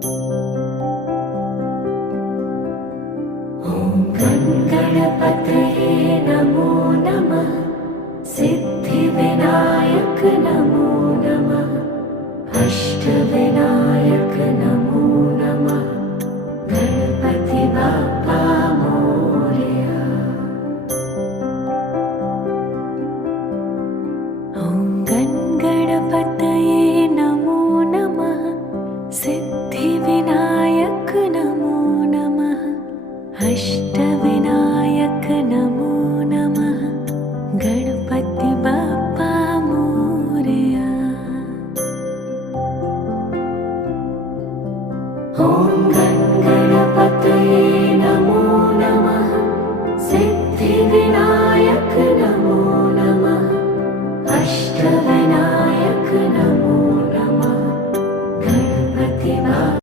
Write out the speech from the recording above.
ॐ गणपतये नमो नमः। सिद्धिविनायक नमो नमः। अष्टविनायक नमो नमः। गणपति बाप्पा मोरया। ॐ गणपतये नमो नमः। सिद्धिविनायक नमो नमः। अष्टविनायक नमो नमः। गणपति बाप्पा मोरया। ॐ